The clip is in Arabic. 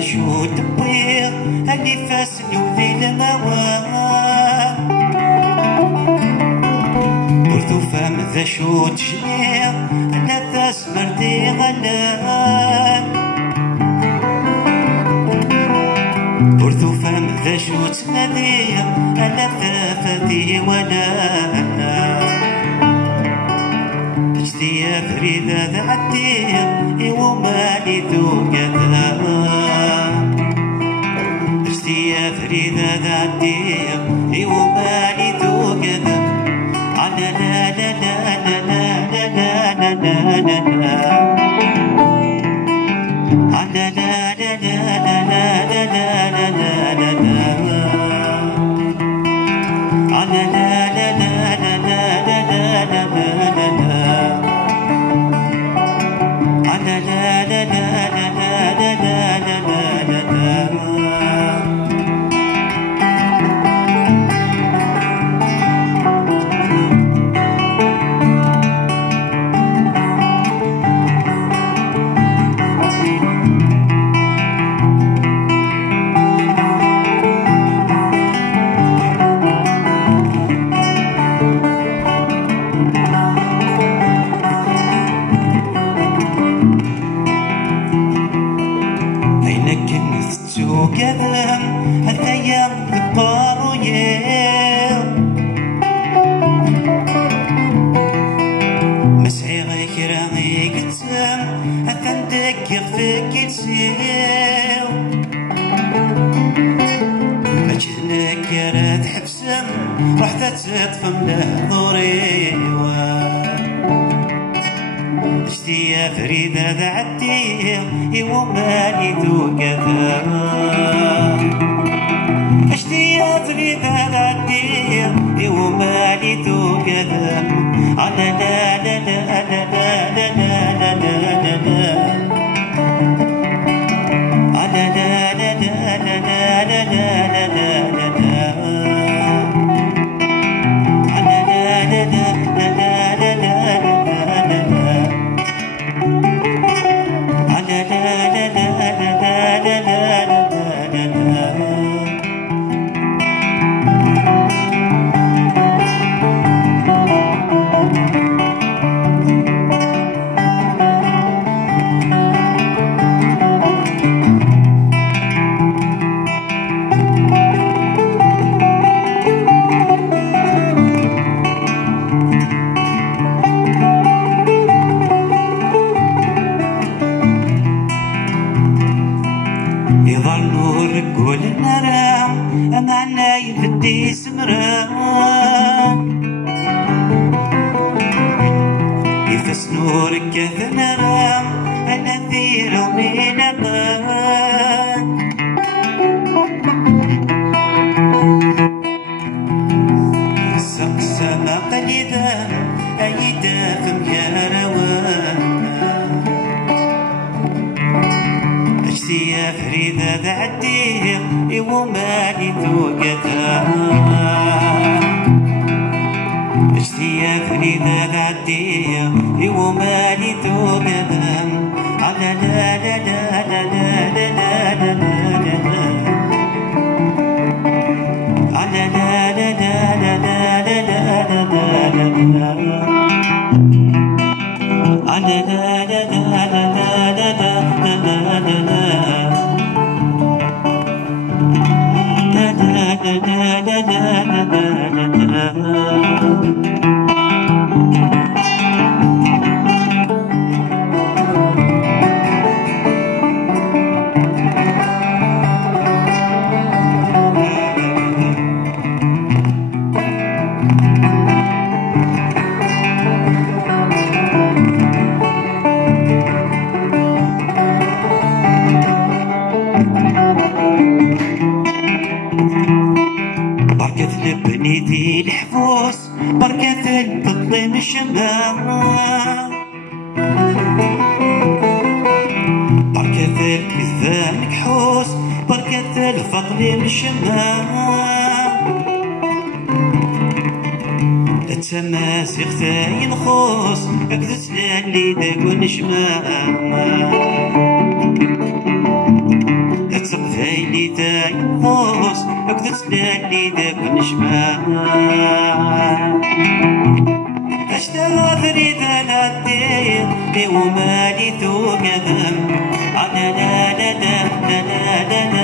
شو تبويض هني فاسني وذي المواد ورثو فهم ذا شو تجميع أنا ثاس مردي غلان ورثو فهم ذا شو تنادي أنا ثافتي ولا اجتي يا فريدة ذا عدي ومالي ذو كذا يا فريدة ذاتي ومالي ذو كذا على لا لا لا لا لا لا لا لا لا على لا لا لا لا لا لا لا لا على لا لا لا لا لا لا لا لا على لا لا لا لا لا لا لا كذا الأيام ذبارو يا مسعي غيك راغي قتم أثندك يغفك يتسيو مجدنك يا راد حبسم رحت تطفم له ضريوة اشتي يا فريدة ذا عدي ومالي ذو كذا اشتي يا فريدة ذا عدي ومالي ذو كذا على لا لا لا لا لا لا لا لا لا على لا لا لا لا لا لا لا لا لا على لا لا لا لا لا لا يظلوا الرجول النرام أمعنا يفدي سمران يفسنوا ركاث نرام النذير ومن الطان السما قليلا أيدا فم يا روان يا فريدة ذا عدي ومالي ذو كذا اشتي يا فريدة ذا عدي ومالي ذو كذا على لا لا لا لا لا لا لا لا على لا لا لا لا لا لا لا لا على لا لا لا لا لا لا لا في الحفوس بركة تظلم الشمال، بركة الكذاب مكحوس بركة الفضل الشمال، التماسيق تاي نخوص اكدت لي داك ونشمال، التقفايلي تاي نخوص اكدت لي داك ونشمال، اشتغل ثريد انا الدير لي ومالي ثو قدم لا لا لا لا لا لا لا